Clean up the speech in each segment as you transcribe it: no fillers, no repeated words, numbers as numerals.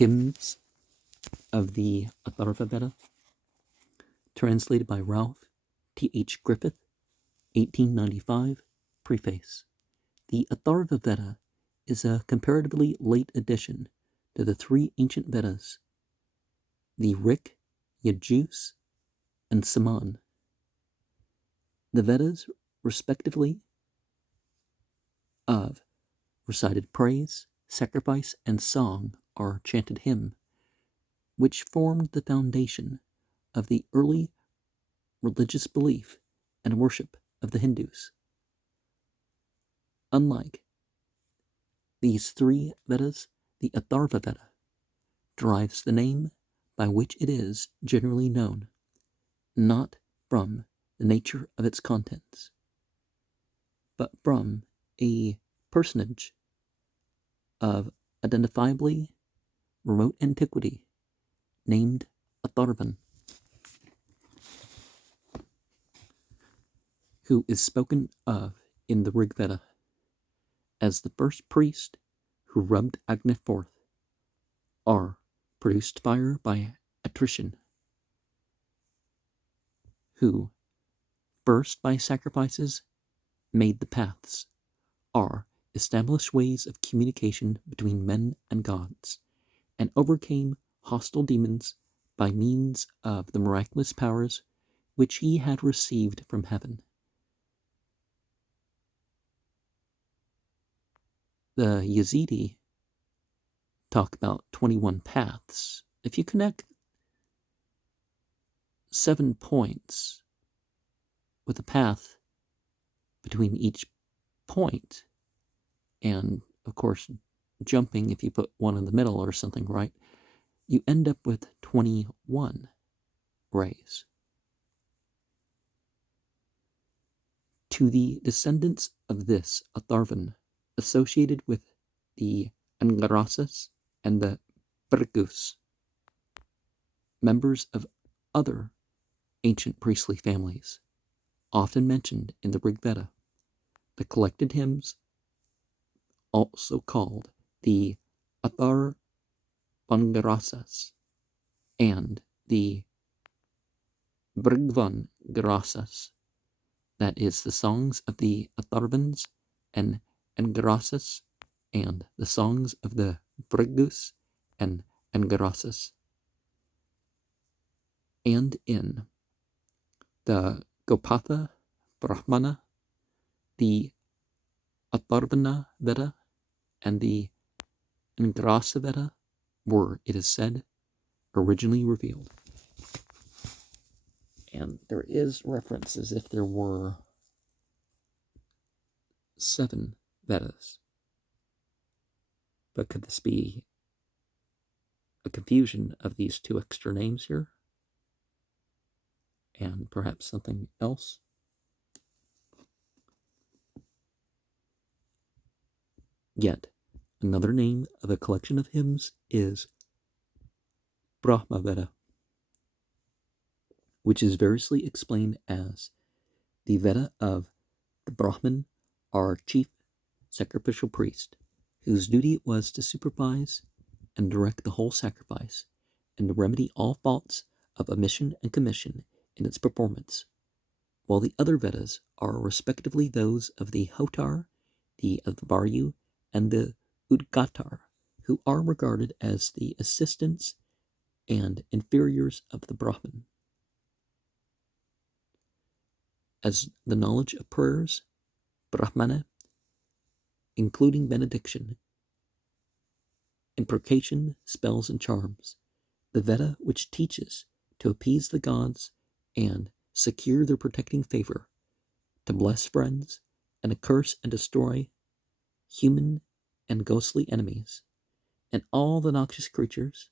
Hymns of the Atharvaveda, translated by R.T.H. Griffith, 1895, Preface. The Atharvaveda is a comparatively late addition to the three ancient Vedas, the Rik, Yajus, and Saman. The Vedas, respectively, of recited praise, sacrifice, and song are chanted hymn, which formed the foundation of the early religious belief and worship of the Hindus. Unlike these three Vedas, the Atharvaveda derives the name by which it is generally known, not from the nature of its contents, but from a personage of identifiably remote antiquity named Atharvan, who is spoken of in the Rig Veda as the first priest who rubbed Agni forth, or produced fire by attrition, who first by sacrifices made the paths, or established ways of communication between men and gods, and overcame hostile demons by means of the miraculous powers which he had received from heaven. The Yazidi talk about 21 paths. If you connect 7 points with a path between each point, and of course jumping if you put one in the middle or something, right, you end up with 21 rays. To the descendants of this Atharvan, associated with the Angarasas and the Brgus, members of other ancient priestly families, often mentioned in the Rig Veda, the collected hymns, also called the Atharvangarasas and the Brigvangarasas, that is, the songs of the Atharvans and Angarasas, and the songs of the Brigus and Angarasas. And in the Gopatha Brahmana, the Atharvana Veda, and the Angarasa Veda were, it is said, originally revealed. And there is reference as if there were 7 Vedas. But could this be a confusion of these 2 extra names here? And perhaps something else? Yet, another name of a collection of hymns is Brahma Veda, which is variously explained as the Veda of the Brahman, or chief sacrificial priest, whose duty it was to supervise and direct the whole sacrifice, and to remedy all faults of omission and commission in its performance, while the other Vedas are respectively those of the Hotar, the Atharvayu, and the Udgatar, who are regarded as the assistants and inferiors of the Brahman. As the knowledge of prayers, Brahmana, including benediction, imprecation, spells, and charms, the Veda which teaches to appease the gods and secure their protecting favor, to bless friends, and to curse and destroy human and ghostly enemies, and all the noxious creatures,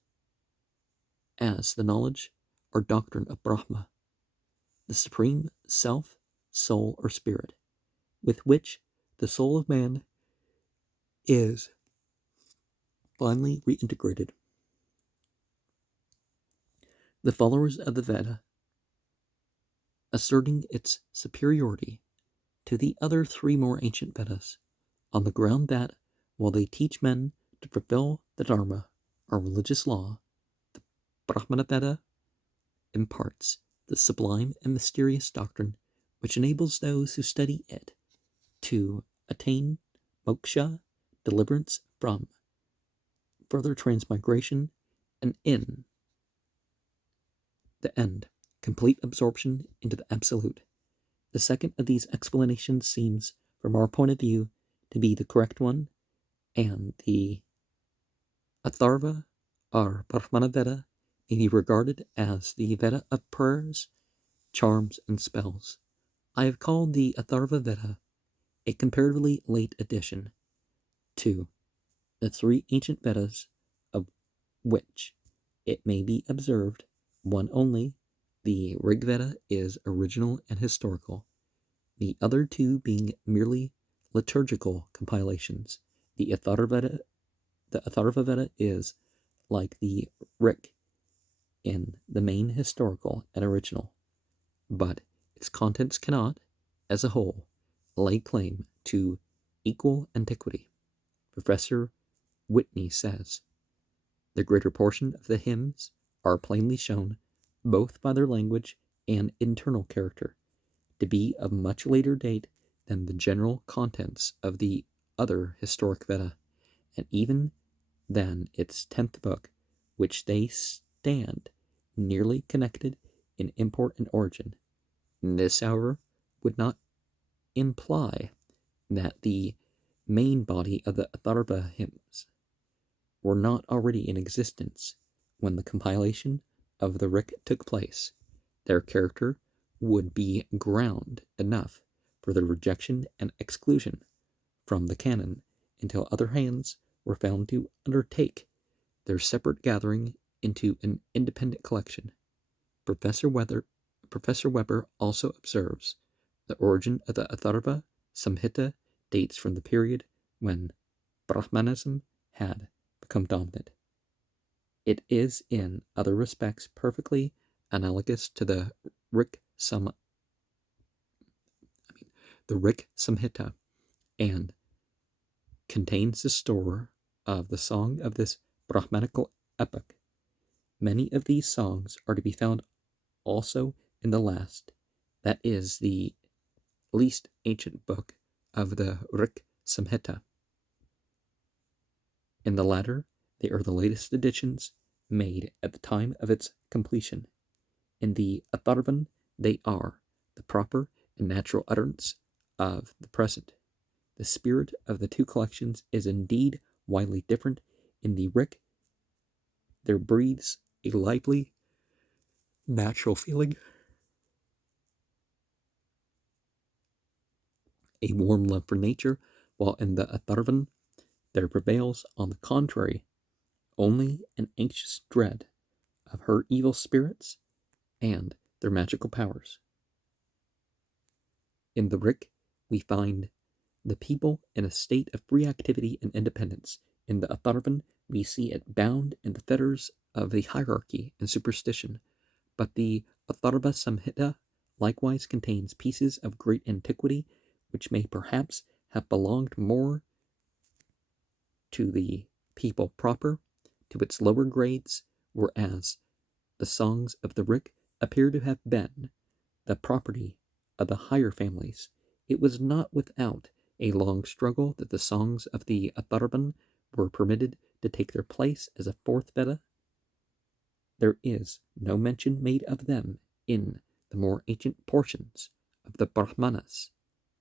as the knowledge or doctrine of Brahma, the supreme self, soul, or spirit, with which the soul of man is finally reintegrated. The followers of the Veda, asserting its superiority to the other 3 more ancient Vedas, on the ground that, while they teach men to fulfill the Dharma Our religious law, the Brahmana imparts the sublime and mysterious doctrine which enables those who study it to attain moksha, deliverance from further transmigration, and in the end, complete absorption into the absolute. The second of these explanations seems, from our point of view, to be the correct one, and the Atharva, or Brahmana Veda, may be regarded as the Veda of prayers, charms, and spells. I have called the Atharvaveda a comparatively late addition to the three ancient Vedas, of which it may be observed one only, the Rig Veda, is original and historical, the other two being merely liturgical compilations. The Atharvaveda is, like the Rig, in the main historical and original, but its contents cannot, as a whole, lay claim to equal antiquity. Professor Whitney says, the greater portion of the hymns are plainly shown, both by their language and internal character, to be of much later date than the general contents of the other historic Veda, and even than its 10th book, which they stand nearly connected in import and origin. This, however, would not imply that the main body of the Atharva hymns were not already in existence when the compilation of the Rik took place. Their character would be ground enough for their rejection and exclusion from the canon until other hands were found to undertake their separate gathering into an independent collection. Professor Weber also observes the origin of the Atharva Samhita dates from the period when Brahmanism had become dominant. It is in other respects perfectly analogous to the Rik Samhita, and contains the store of the song of this Brahmanical epoch. Many of these songs are to be found also in the last, that is, the least ancient book of the Rik Samhita. In the latter, they are the latest additions made at the time of its completion. In the Atharvan, they are the proper and natural utterance of the present. The spirit of the two collections is indeed widely different. In the Rik, there breathes a lively, natural feeling, a warm love for nature, while in the Atharvan, there prevails, on the contrary, only an anxious dread of her evil spirits and their magical powers. In the Rik, we find the people in a state of free activity and independence. In the Atharvan, we see it bound in the fetters of the hierarchy and superstition. But the Atharva Samhita likewise contains pieces of great antiquity, which may perhaps have belonged more to the people proper, to its lower grades, whereas the songs of the Rik appear to have been the property of the higher families. It was not without a long struggle that the songs of the Atharvan were permitted to take their place as a fourth Veda. There is no mention made of them in the more ancient portions of the Brahmanas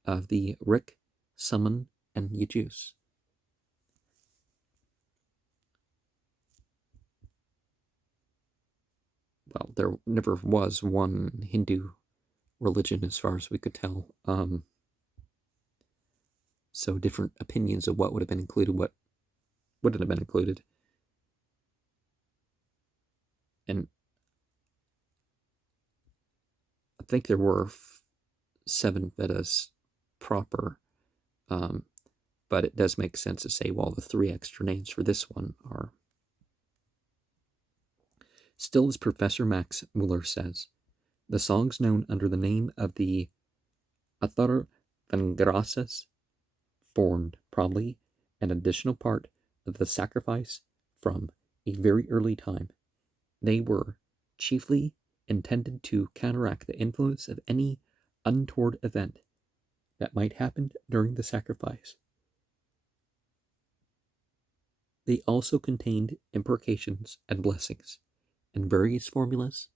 of the Rik, Saman, and Yajus. Well, there never was one Hindu religion as far as we could tell. So different opinions of what would have been included, what wouldn't have been included. And I think there were 7 Vedas proper, but it does make sense to say, well, the 3 extra names for this one are. Still, as Professor Max Muller says, the songs known under the name of the Atharvangrasas formed probably an additional part of the sacrifice from a very early time. They were chiefly intended to counteract the influence of any untoward event that might happen during the sacrifice. They also contained imprecations and blessings, and various formulas,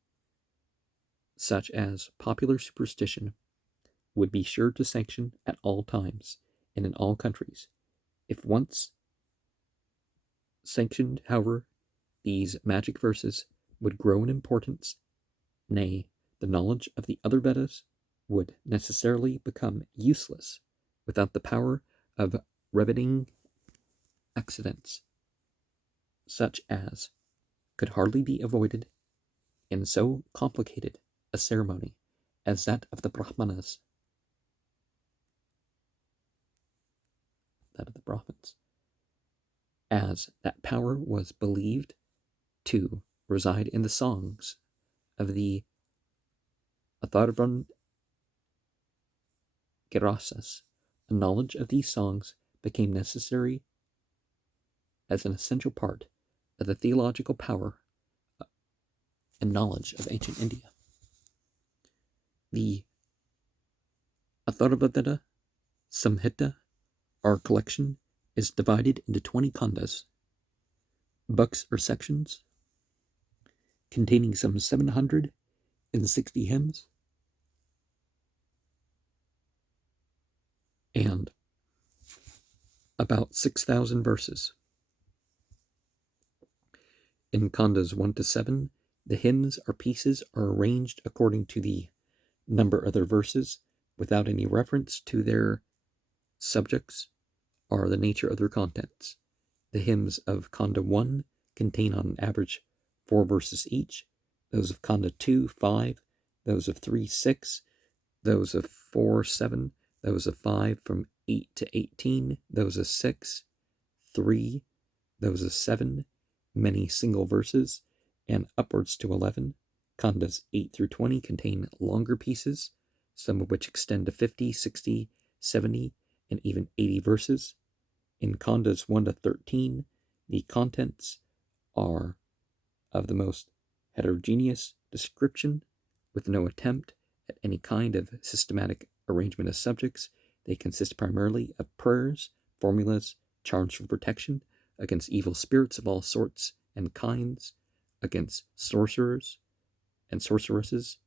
such as popular superstition, would be sure to sanction at all times and in all countries. If once sanctioned, however, these magic verses would grow in importance, nay, the knowledge of the other Vedas would necessarily become useless without the power of remedying accidents, such as could hardly be avoided in so complicated a ceremony as that of the Brahmanas, that of the Brahmins, as that power was believed to reside in the songs of the Atharvaveda. A knowledge of these songs became necessary as an essential part of the theological power and knowledge of ancient India. The Atharvaveda Samhita, our collection, is divided into 20 khandas, books or sections, containing some 760 hymns and about 6,000 verses. In khandas 1 to 7, the hymns or pieces are arranged according to the number of their verses, without any reference to their subjects or the nature of their contents. The hymns of Khanda 1 contain on average 4 verses each, those of Khanda 2, 5, those of 3, 6, those of 4, 7, those of 5 from 8 to 18, those of 6, 3, those of 7, many single verses, and upwards to 11. Khandas 8 through 20 contain longer pieces, some of which extend to 50, 60, 70, and even 80 verses. In khandas 1 to 13, the contents are of the most heterogeneous description, with no attempt at any kind of systematic arrangement of subjects. They consist primarily of prayers, formulas, charms for protection against evil spirits of all sorts and kinds, against sorcerers and sorceresses,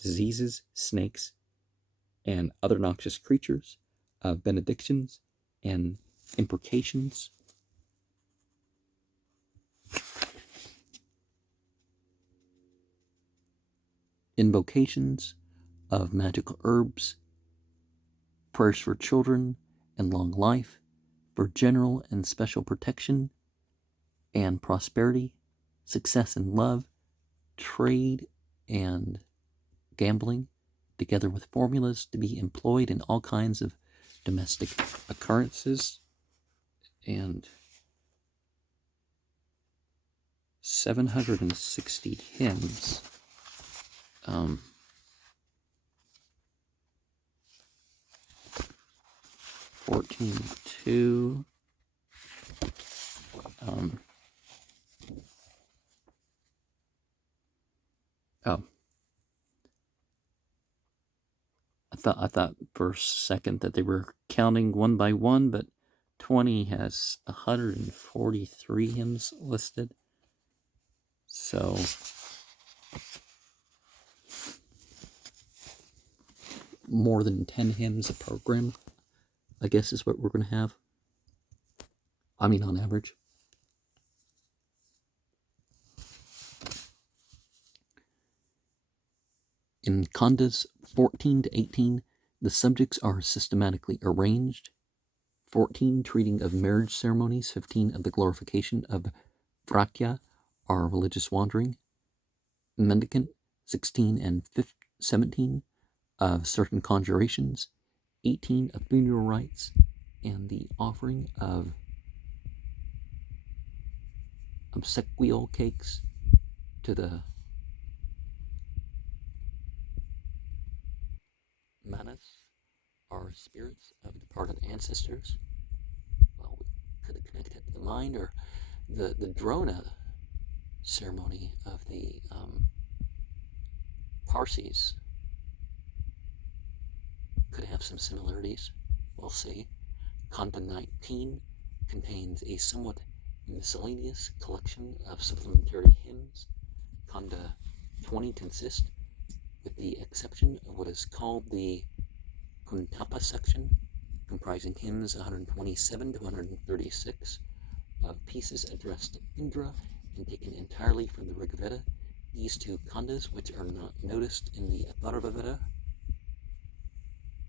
diseases, snakes, and other noxious creatures, benedictions and imprecations, invocations of magical herbs, prayers for children and long life, for general and special protection and prosperity, success in love, trade, and gambling, together with formulas to be employed in all kinds of domestic occurrences, and 760 hymns. 14:2. I thought for a second that they were counting one by one, but 20 has 143 hymns listed. So more than 10 hymns a program, I guess, is what we're going to have. I mean, on average. In khandas 14 to 18, the subjects are systematically arranged. 14 treating of marriage ceremonies, 15 of the glorification of vratya, or religious wandering, mendicant, 16 and 17 of certain conjurations, 18 of funeral rites, and the offering of obsequial cakes to the manas, or spirits of departed ancestors. Well, we could have connected that to the mind, or the drona ceremony of the Parsis could have some similarities. We'll see. Kanda 19 contains a somewhat miscellaneous collection of supplementary hymns. Kanda 20 consists, with the exception of what is called the Kuntapa section, comprising hymns 127 to 136, of pieces addressed to Indra and taken entirely from the Rig Veda. These two kandas, which are not noticed in the Atharvaveda,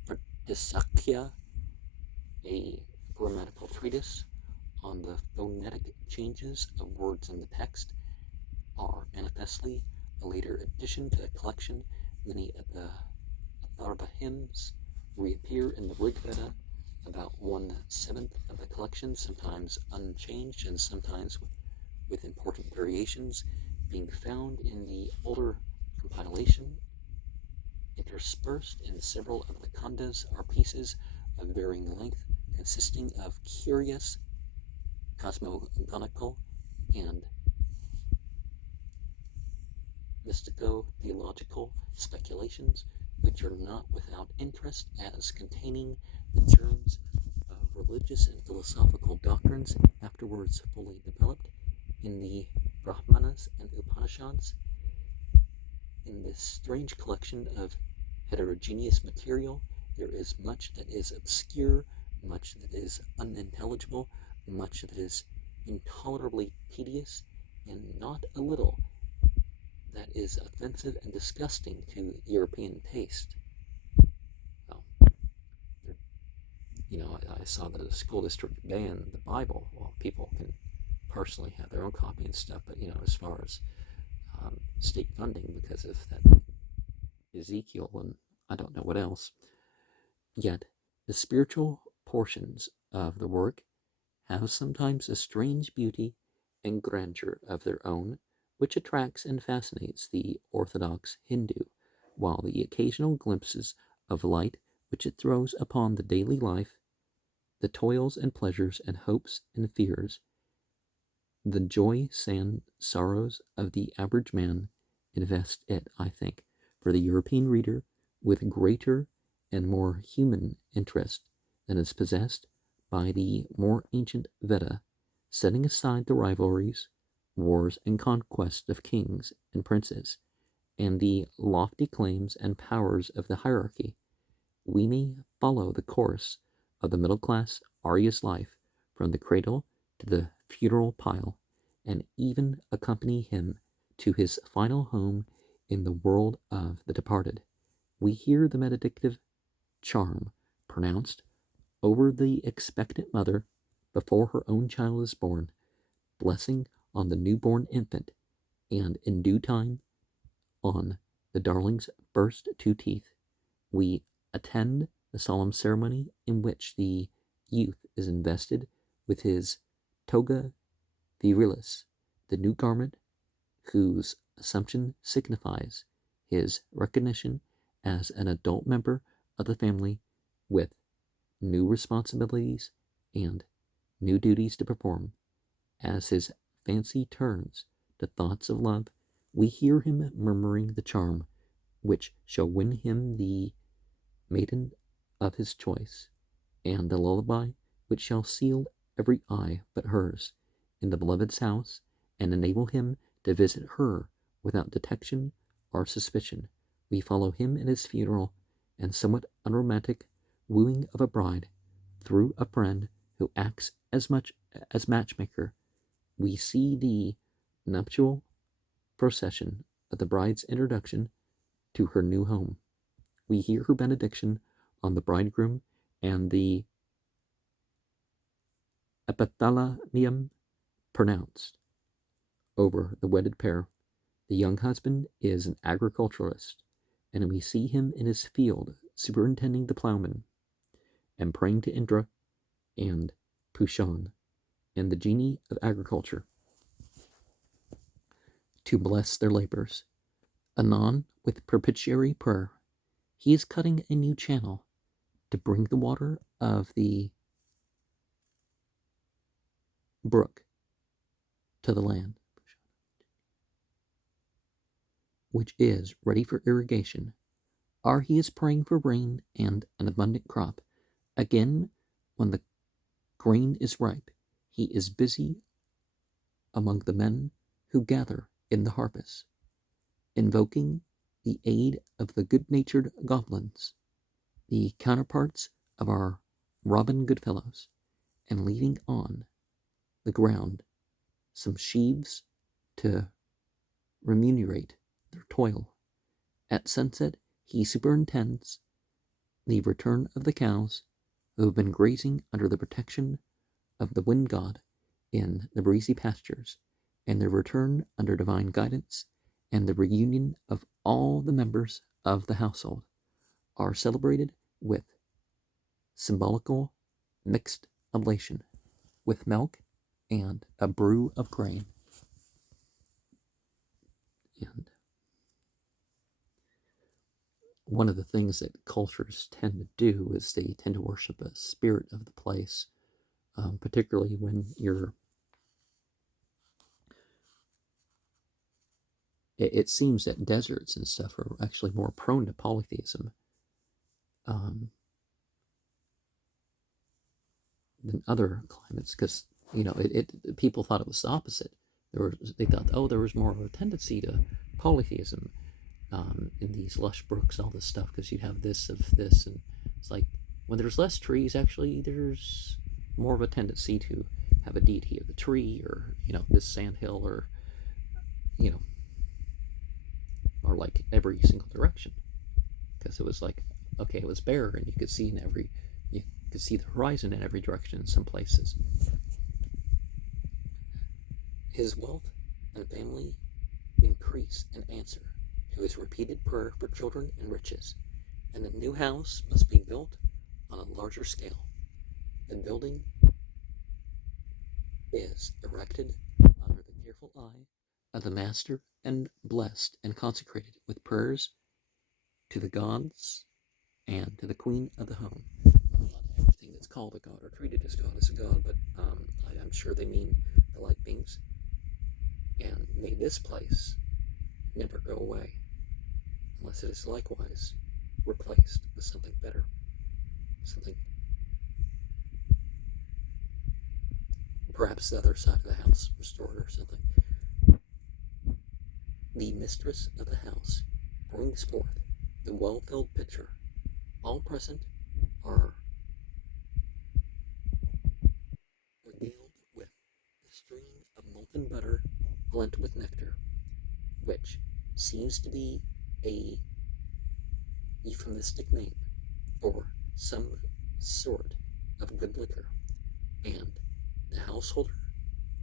Pratisakya, a grammatical treatise on the phonetic changes of words in the text, are manifestly a later addition to the collection. Many of the Atharva hymns reappear in the Rig Veda, about 1/7 of the collection, sometimes unchanged and sometimes with important variations being found in the older compilation. Interspersed in several of the kandas are pieces of varying length, consisting of curious cosmogonical and mystico-theological speculations, which are not without interest as containing the germs of religious and philosophical doctrines afterwards fully developed in the Brahmanas and Upanishads. In this strange collection of heterogeneous material, there is much that is obscure, much that is unintelligible, much that is intolerably tedious, and not a little that is offensive and disgusting to European taste. Well, I saw that the school district banned the Bible. Well, people can personally have their own copy and stuff, but as far as state funding, because of that Ezekiel and I don't know what else. Yet the spiritual portions of the work have sometimes a strange beauty and grandeur of their own, which attracts and fascinates the orthodox Hindu, while the occasional glimpses of light which it throws upon the daily life, the toils and pleasures and hopes and fears, the joys and sorrows of the average man, invest it, I think, for the European reader with greater and more human interest than is possessed by the more ancient Veda, setting aside the rivalries, wars, and conquests of kings and princes, and the lofty claims and powers of the hierarchy. We may follow the course of the middle-class Arya's life from the cradle to the funeral pile, and even accompany him to his final home in the world of the departed. We hear the meditative charm pronounced over the expectant mother before her own child is born, blessing on the newborn infant, and in due time on the darling's first 2 teeth. We attend the solemn ceremony in which the youth is invested with his toga virilis, the new garment whose assumption signifies his recognition as an adult member of the family with new responsibilities and new duties to perform. As his fancy turns to thoughts of love, we hear him murmuring the charm which shall win him the maiden of his choice, and the lullaby which shall seal every eye but hers in the beloved's house, and enable him to visit her without detection or suspicion. We follow him in his funeral and somewhat unromantic wooing of a bride through a friend who acts as much as matchmaker. We see the nuptial procession of the bride's introduction to her new home. We hear her benediction on the bridegroom and the epithalamium pronounced over the wedded pair. The young husband is an agriculturalist, and we see him in his field superintending the plowman and praying to Indra and Pushan and the genie of agriculture to bless their labors. Anon, with propitiatory prayer, he is cutting a new channel to bring the water of the brook to the land. which is ready for irrigation. He is praying for rain and an abundant crop. Again, when the grain is ripe, he is busy among the men who gather in the harvest, invoking the aid of the good-natured goblins, the counterparts of our Robin Goodfellows, and leaving on the ground some sheaves to remunerate their toil. At sunset, he superintends the return of the cows who have been grazing under the protection of the wind god in the breezy pastures, and their return under divine guidance, and the reunion of all the members of the household are celebrated with symbolical mixed oblation, with milk and a brew of grain. And one of the things that cultures tend to do is they tend to worship a spirit of the place, particularly when it seems that deserts and stuff are actually more prone to polytheism than other climates, because people thought it was the opposite. They thought, oh, there was more of a tendency to polytheism in these lush brooks, all this stuff, because you'd have this of this, and it's like when there's less trees, actually, there's more of a tendency to have a deity of the tree, or this sandhill, or or like every single direction, because it was like, okay, it was bare, and you could see the horizon in every direction in some places. His wealth and family increase in answer to his repeated prayer for children and riches, and a new house must be built on a larger scale. The building is erected under the careful eye of the master, and blessed and consecrated with prayers to the gods and to the queen of the home. Not everything that's called a god or treated as god is a god, but I'm sure they mean the light beings. And may this place never go away, unless it is likewise replaced with something better, something perhaps the other side of the house restored or something. The mistress of the house brings forth the well-filled pitcher. All present are regaled with the stream of molten butter blent with nectar, which seems to be a euphemistic name for some sort of good liquor, and the householder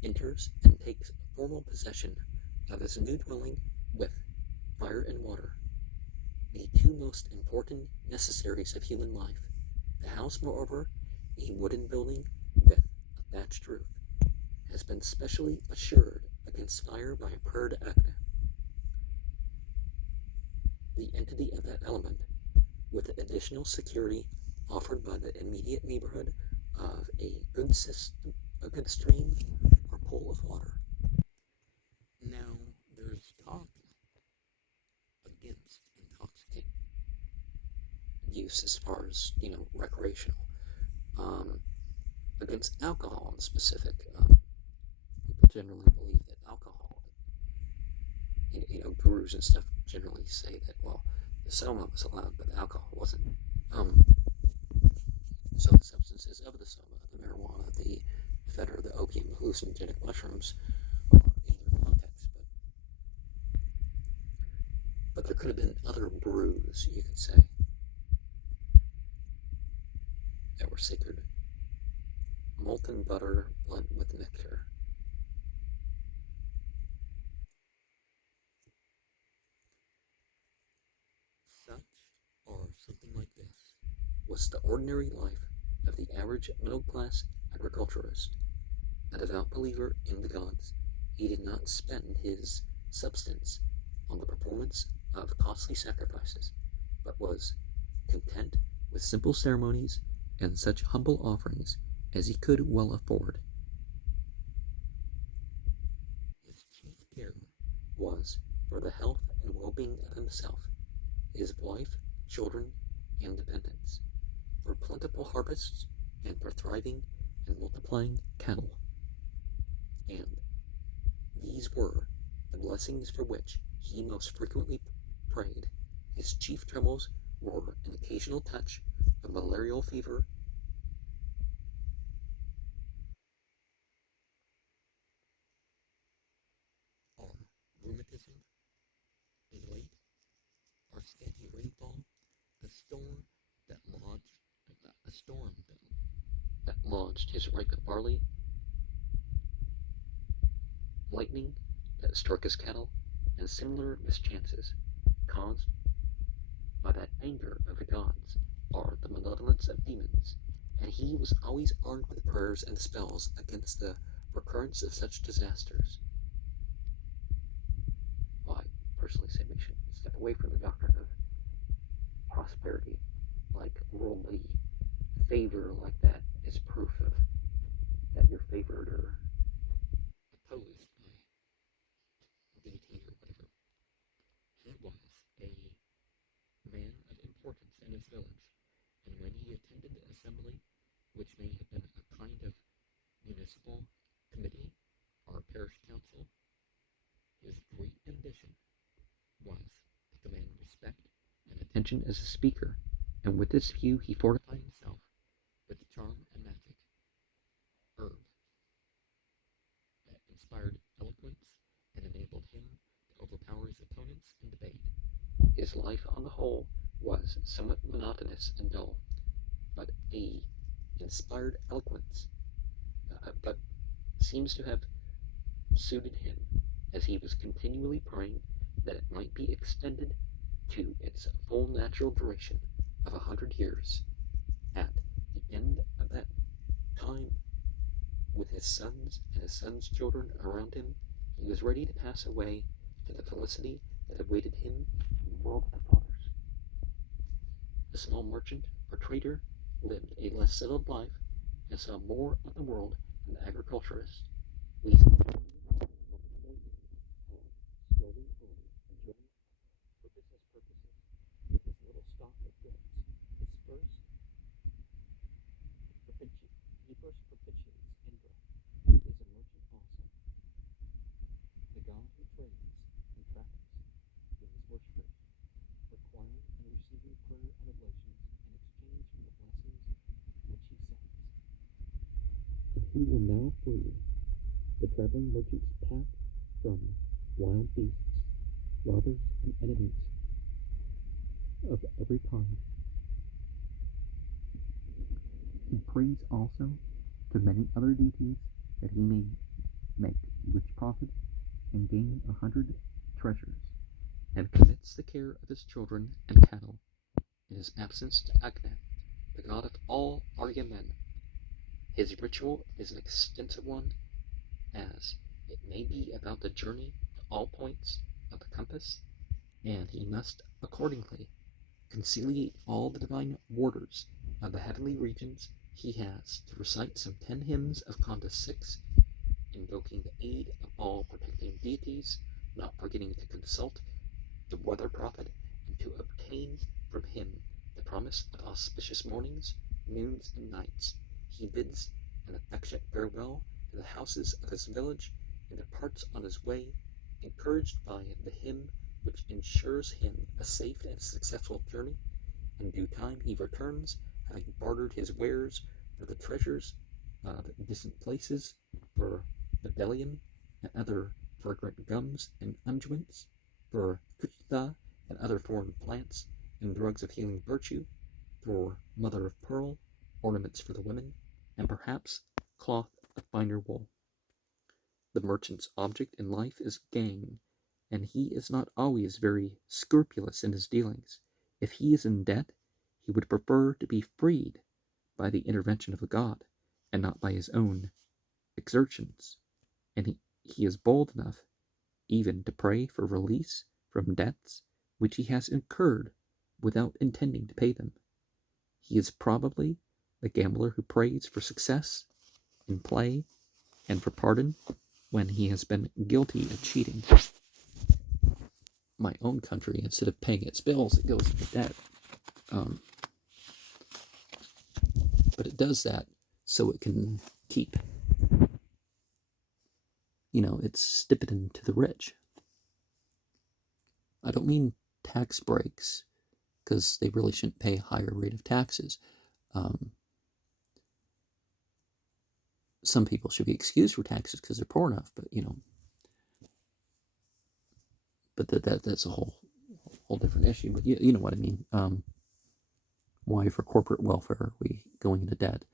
enters and takes formal possession of his new dwelling with fire and water, the two most important necessaries of human life. The house, moreover, a wooden building with a thatched roof, has been specially assured against fire by a purred acta. The entity of that element, with the additional security offered by the immediate neighborhood of a good stream or pool of water. Now, there's talk against intoxicant use as far as, recreational. Against alcohol in specific, people generally believe that alcohol, gurus and stuff generally say that, well, the soma was allowed, but the alcohol wasn't. So the substances of the soma, the marijuana, the ephedra, the opium, the hallucinogenic mushrooms, are in their context, but there could have been other brews, you could say, that were sacred. Molten butter blent with nectar. Such, or something like this, was the ordinary life of the average middle-class agriculturist. A devout believer in the gods, he did not spend his substance on the performance of costly sacrifices, but was content with simple ceremonies and such humble offerings as he could well afford. His chief care was for the health and well-being of himself, his wife, children, and dependents, for plentiful harvests, and for thriving and multiplying cattle. And these were the blessings for which he most frequently prayed. His chief troubles were an occasional touch of malarial fever, or rheumatism, a late or scanty rainfall, a storm that lodged his ripe barley, lightning that struck his cattle, and similar mischances caused by that anger of the gods or the malevolence of demons, and he was always armed with prayers and spells against the recurrence of such disasters. Well, I personally say we should step away from the doctrine of prosperity, like worldly favor like that is proof of that you're favored or opposed by deity or whatever. He was a man of importance in his village, and when he attended the assembly, which may have been a kind of municipal committee or parish council, his great ambition was to command respect and attention as a speaker, and with this view he fortified himself with charm and magic, herb that inspired eloquence and enabled him to overpower his opponents in debate. His life on the whole was somewhat monotonous and dull, but a inspired eloquence but seems to have suited him, as he was continually praying that it might be extended to its full natural duration of 100 years. At the end of that time, with his sons and his sons' children around him, he was ready to pass away to the felicity that awaited him in the world of the fathers. The small merchant or trader lived a less settled life and saw more of the world than the agriculturist, least slowly enjoying purposeless purposes with his little stock of goods. He first propitiates Indra, who is a merchant also, the god who trades and traffics with his worshippers, requiring and receiving prayer and oblations in exchange for the blessings which he sends. And he will now free the traveling merchant's path from wild beasts, robbers, and enemies of every kind. He prays also to many other deities that he may make rich profit and gain 100 treasures, and commits the care of his children and cattle in his absence to Agni, the god of all Arya men. His ritual is an extensive one, as it may be about the journey to all points of the compass, and he must accordingly conciliate all the divine warders of the heavenly regions. He has to recite some 10 hymns of Kanda 6, invoking the aid of all protecting deities, not forgetting to consult the weather prophet and to obtain from him the promise of auspicious mornings, noons, and nights. He bids an affectionate farewell to the houses of his village and departs on his way, encouraged by the hymn which ensures him a safe and successful journey. In due time he returns, having bartered his wares for the treasures of distant places, for bdellium and other fragrant gums and unguents, for kuchta and other foreign plants and drugs of healing virtue, for mother of pearl, ornaments for the women, and perhaps cloth of finer wool. The merchant's object in life is gain, and he is not always very scrupulous in his dealings. If he is in debt, he would prefer to be freed by the intervention of a god, and not by his own exertions. And he is bold enough even to pray for release from debts which he has incurred without intending to pay them. He is probably the gambler who prays for success in play and for pardon when he has been guilty of cheating. my own country, instead of paying its bills, it goes into debt. But it does that so it can keep, its stipend to the rich. I don't mean tax breaks, because they really shouldn't pay a higher rate of taxes. Some people should be excused for taxes because they're poor enough, but that's a whole different issue. But you know what I mean. Why, for corporate welfare, are we going into debt?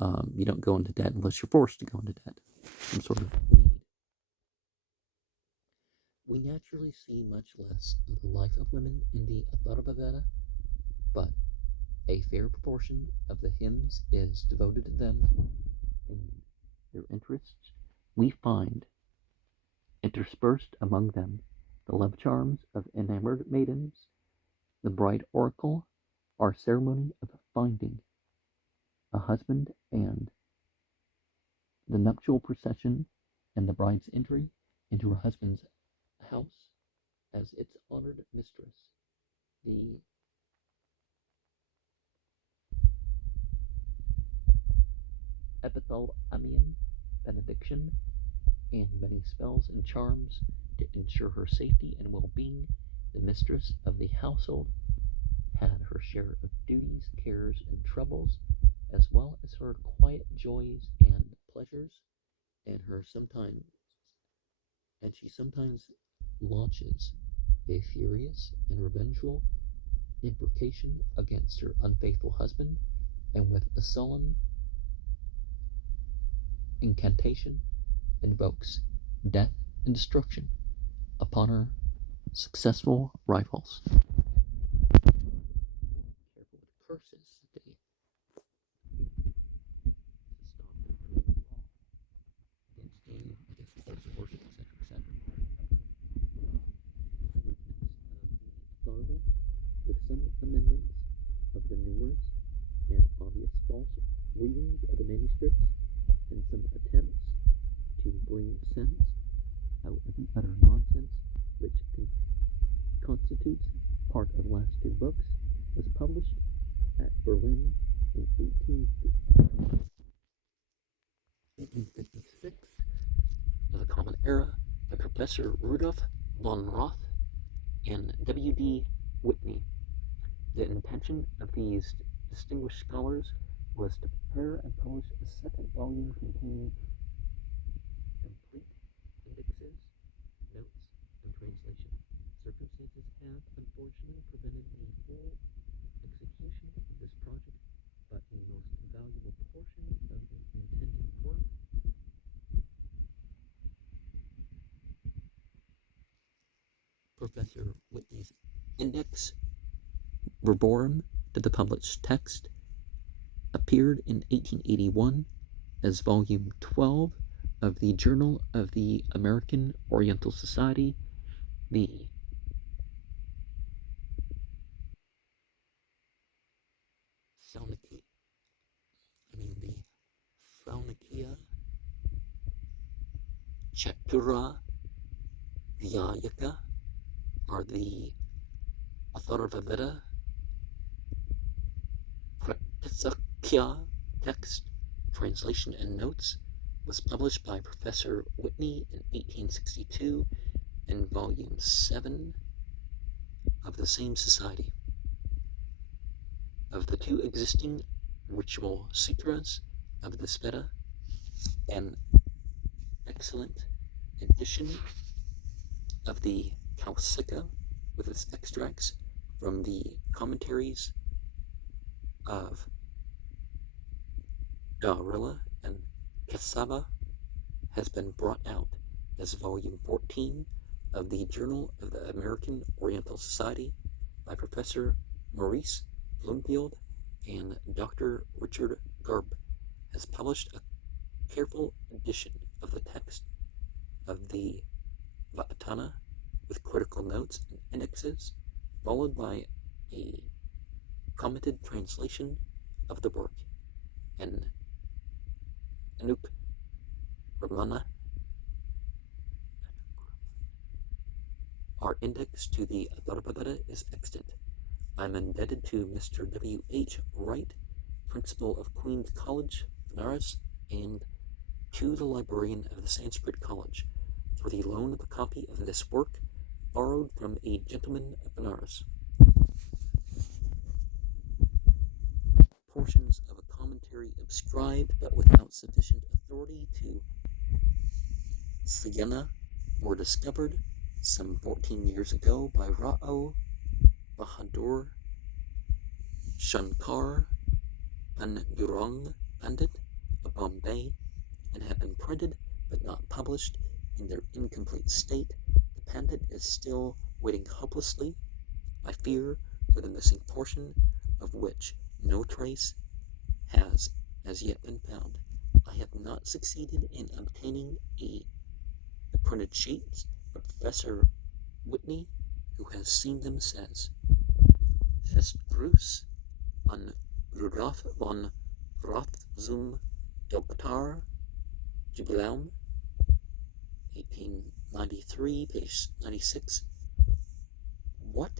You don't go into debt unless you're forced to go into debt. Some sort of need. We naturally see much less of the life of women in the Atharvaveda, but a fair proportion of the hymns is devoted to them and their interests. We find interspersed among them the love charms of enamored maidens, the bride oracle, our ceremony of finding a husband, and the nuptial procession and the bride's entry into her husband's house as its honored mistress. The epithalamian benediction and many spells and charms to ensure her safety and well-being. The mistress of the household had her share of duties, cares, and troubles, as well as her quiet joys and pleasures, and she sometimes launches a furious and revengeful imprecation against her unfaithful husband, and with a sullen incantation invokes death and destruction upon her successful rivals. Careful with curses that they stop against worship, etc., etc. With some amendments of the numerous and obvious false readings of the manuscripts, and some attempts to bring sense out of the utter nonsense which constitutes part of the last two books, was published at Berlin in 1856 of the Common Era by Professor Rudolf von Roth and W.D. Whitney. The intention of these distinguished scholars was to prepare and publish a second volume containing complete indexes, notes, and translation. Circumstances have unfortunately prevented the full execution of this project, but a most valuable portion of the intended work Professor Whitney's Index Verborum to the published text appeared in 1881 as volume 12 of the Journal of the American Oriental Society. The Phaunikia Chatura Vyayaka, or the Atharvaveda Pratisakya text, translation and notes, was published by Professor Whitney in 1862 in volume 7 of the same society. Of the two existing ritual sutras of this Veda, an excellent edition of the Kausika with its extracts from the commentaries of Darila and Kasava has been brought out as volume 14 of the Journal of the American Oriental Society by Professor Maurice Bloomfield, and Dr. Richard Garb has published a careful edition of the text of the Vatana with critical notes and indexes, followed by a commented translation of the work, and Anuk Ramana Our index to the Atharvaveda is extant. I'm indebted to Mr. W.H. Wright, principal of Queen's College, Benares, and to the librarian of the Sanskrit College for the loan of a copy of this work borrowed from a gentleman of Benares. Portions of a commentary inscribed but without sufficient authority to Sayana were discovered some 14 years ago by Rao Bahadur Shankar Pandurang Pandit of Bombay and have been printed but not published in their incomplete state. The Pandit is still waiting hopelessly, I fear, for the missing portion of which no trace has as yet been found. I have not succeeded in obtaining the printed sheets, but Professor Whitney, who has seen them, says, Festgruß an Rudolf von Rothsum Dr. Jubiläum, 1893, page 96. What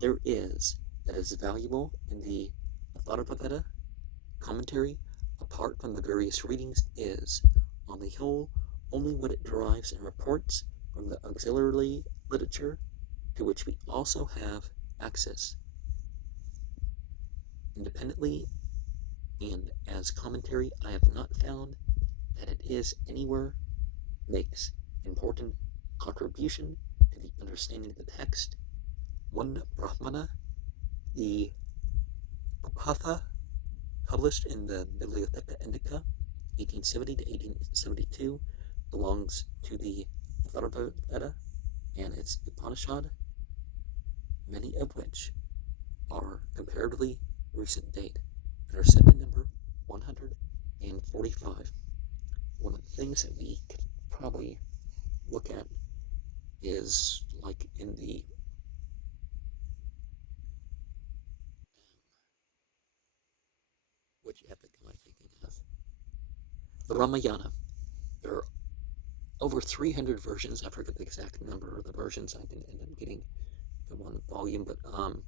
there is that is valuable in the Atharvaveda commentary, apart from the various readings, is, on the whole, only what it derives and reports from the auxiliary literature to which we also have access. Independently and as commentary, I have not found that it is anywhere makes important contribution to the understanding of the text. One Brahmana, the Upatha, published in the Bibliotheca Indica, 1870 to 1872, belongs to the Atharvaveda and its Upanishad, many of which are comparatively recent date and are said to number 145. One of the things that we could probably look at is like in the what you have to am I thinking of? The Ramayana. There are over 300 versions. I forget the exact number of the versions. I didn't end up getting the one volume, but I'm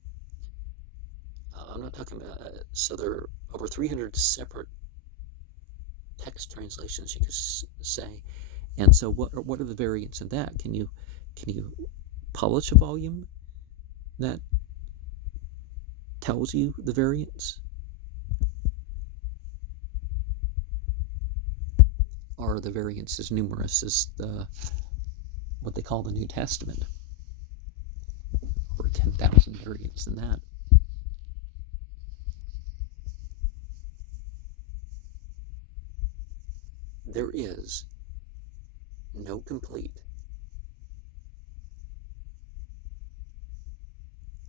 not talking about. So there are over 300 separate text translations, you could say. And so, what are the variants in that? Can you publish a volume that tells you the variants? Are the variants as numerous as what they call the New Testament? Over 10,000 variants in that. There is no complete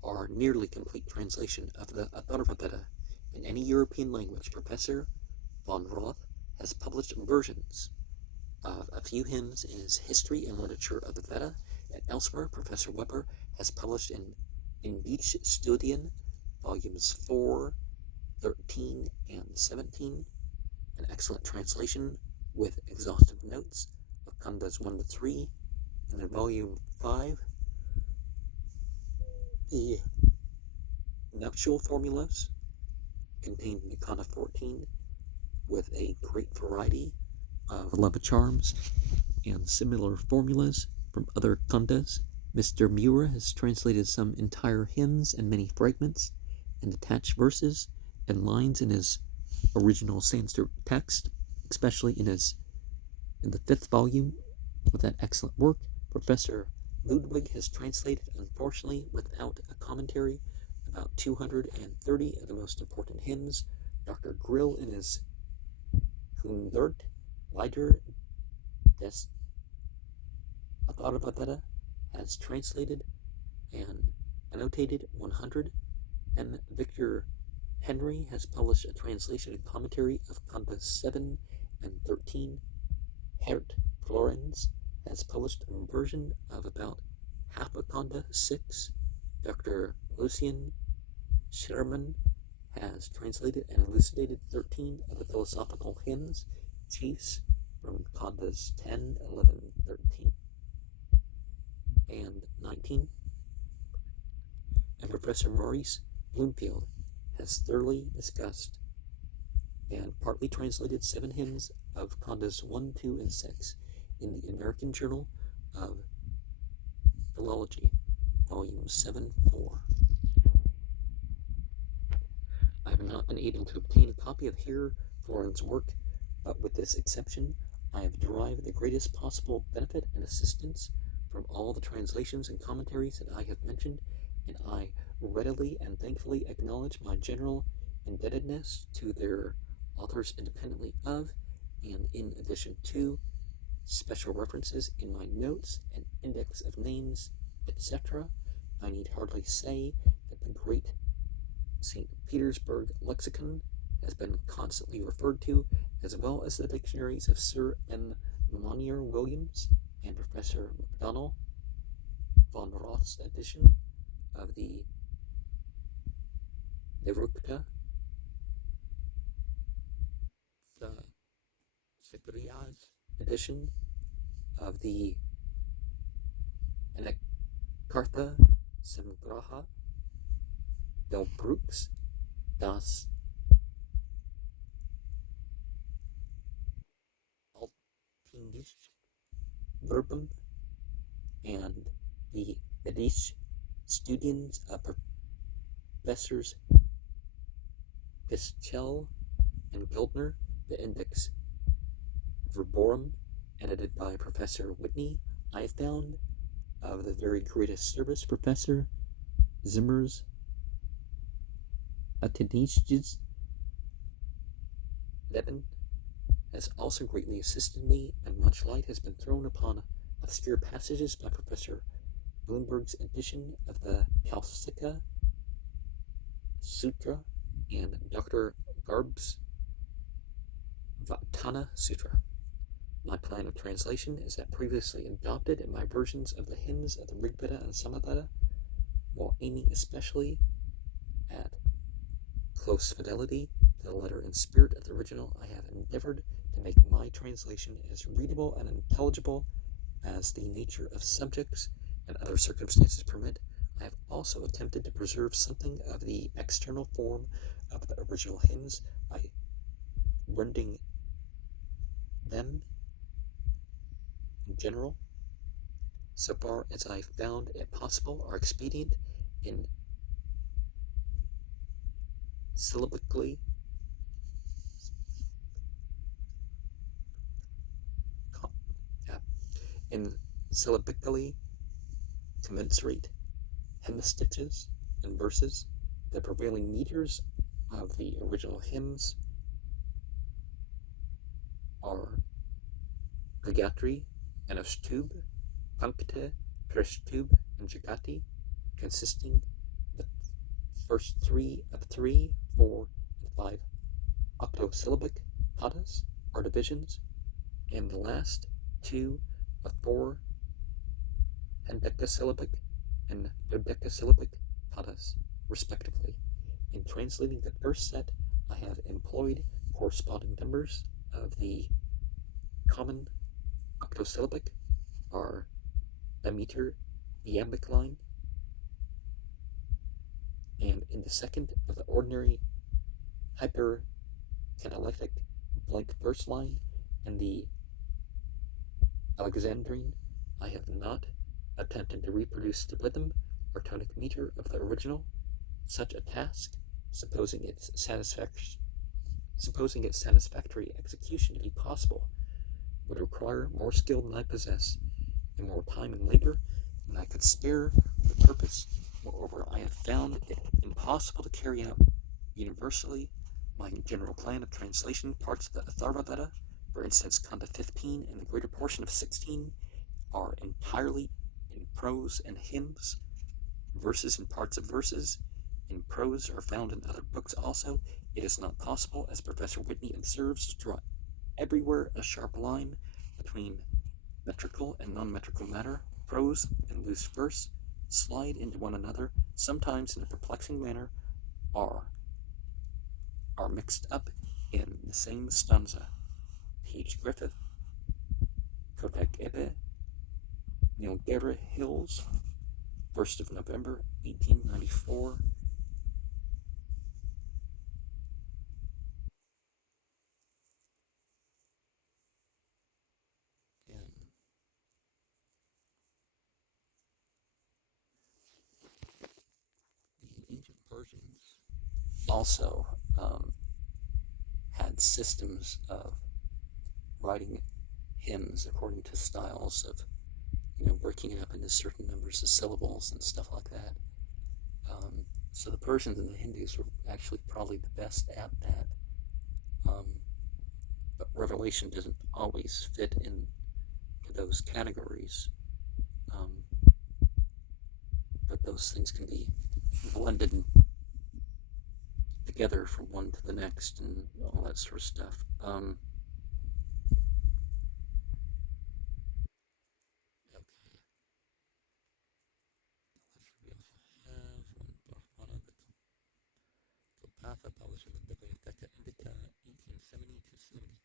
or nearly complete translation of the Atharvaveda in any European language. Professor von Roth has published versions of a few hymns in his History and Literature of the Veda, and elsewhere Professor Weber has published in Studien, volumes 4, 13, and 17, an excellent translation with exhaustive notes of Kandas 1 to 3, and in volume 5, the nuptial formulas contained in Kanda 14 with a great variety of love charms and similar formulas from other kandas. Mr. Mura has translated some entire hymns and many fragments and detached verses and lines in his original Sanskrit text, especially in the 5th volume of that excellent work. Professor Ludwig has translated, unfortunately without a commentary, about 230 of the most important hymns. Dr. Grill, in his 100 Lieder des Atharvaveda, has translated and annotated 100, and Victor Henry has published a translation and commentary of Kandas 7 and 13. Hert Florenz has published a version of about half of Kanda 6. Dr. Lucien Scherman has translated and elucidated 13 of the philosophical hymns, chiefs from Kandas 10, 11, 13. and 19, and Professor Maurice Bloomfield has thoroughly discussed and partly translated 7 hymns of Kandas 1, 2, and 6 in the American Journal of Philology, Volume 7, 4. I have not been able to obtain a copy of Herr Floren's work, but with this exception, I have derived the greatest possible benefit and assistance from all the translations and commentaries that I have mentioned, and I readily and thankfully acknowledge my general indebtedness to their authors independently of, and in addition to, special references in my notes and index of names, etc. I need hardly say that the great St. Petersburg lexicon has been constantly referred to, as well as the dictionaries of Sir M. Monier Williams and Professor MacDonald von Roth's edition of the Nirukta, the Sigriyaz edition of the Anakartha Samgraha del Brooks das Altindisch Verbum and the Edisch Studiens of Professors Pischel and Gildner, the Index Verborum, edited by Professor Whitney, I found of the very greatest service Professor Zimmer's Atharvaveda has also greatly assisted me, and much light has been thrown upon obscure passages by Professor Bloomberg's edition of the Kausika Sutra and Dr. Garb's Vatana Sutra. My plan of translation is that previously adopted in my versions of the hymns of the Rigveda and Samhitas, while aiming especially at close fidelity to the letter and spirit of the original. I have endeavored to make my translation as readable and intelligible as the nature of subjects and other circumstances permit. I have also attempted to preserve something of the external form of the original hymns by rendering them in general, so far as I found it possible or expedient, in syllabically commensurate hemistiches and verses. The prevailing meters of the original hymns are Gagatri and Ashtub, Pankta, Krishtub, and Jagati, consisting the first 3 of 3, 4, and 5 octosyllabic padas, or divisions, and the last 2 of 4 hendecasyllabic and dodecasyllabic padas, respectively. In translating the first set, I have employed corresponding numbers of the common octosyllabic, or dimeter iambic line, and in the second of the ordinary hypercanalectic blank verse line and the Alexandrine, I have not attempted to reproduce the rhythm or tonic meter of the original. Such a task, supposing its satisfactory execution to be possible, would require more skill than I possess, and more time and labor than I could spare for the purpose. Moreover, I have found it impossible to carry out universally my general plan of translation. Parts of the Atharvaveda, for instance, Kanda 15 and the greater portion of 16, are entirely in prose and hymns. Verses and parts of verses in prose are found in other books also. It is not possible, as Professor Whitney observes, to draw everywhere a sharp line between metrical and non-metrical matter. Prose and loose verse slide into one another, sometimes in a perplexing manner, are mixed up in the same stanza. R.T.H. Griffith, Kotek Epe, Nilgiri Hills, 1st of November, 1894. And the ancient Persians also had systems of writing hymns according to styles of, breaking it up into certain numbers of syllables and stuff like that. So the Persians and the Hindus were actually probably the best at that. But Revelation doesn't always fit into those categories. But those things can be blended together from one to the next and all that sort of stuff. Okay. We also have one Brahmana, the Kalpatha, published in the Bibliotheca Indica, 1870 to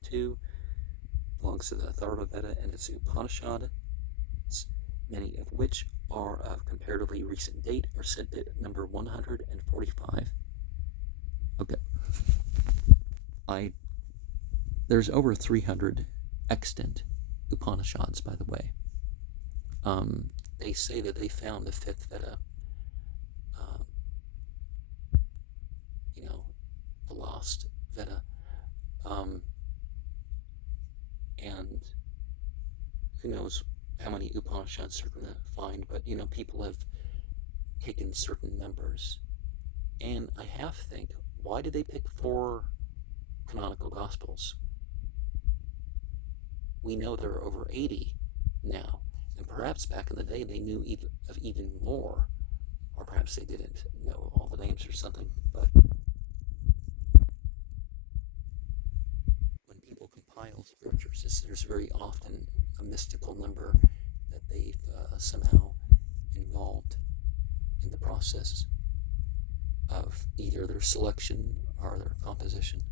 72. Belongs to the Atharvaveda and its Upanishads, many of which are of comparatively recent date, are said to number 145. Okay. There's over 300 extant Upanishads, by the way. They say that they found the fifth Veda, the lost Veda, and who knows how many Upanishads they're going to find, but people have taken certain numbers, and I have to think, why did they pick 4 canonical Gospels? We know there are over 80 now, and perhaps back in the day they knew of even more, or perhaps they didn't know all the names or something. But when people compile scriptures, there's very often a mystical number that they've somehow involved in the process of either their selection or their composition.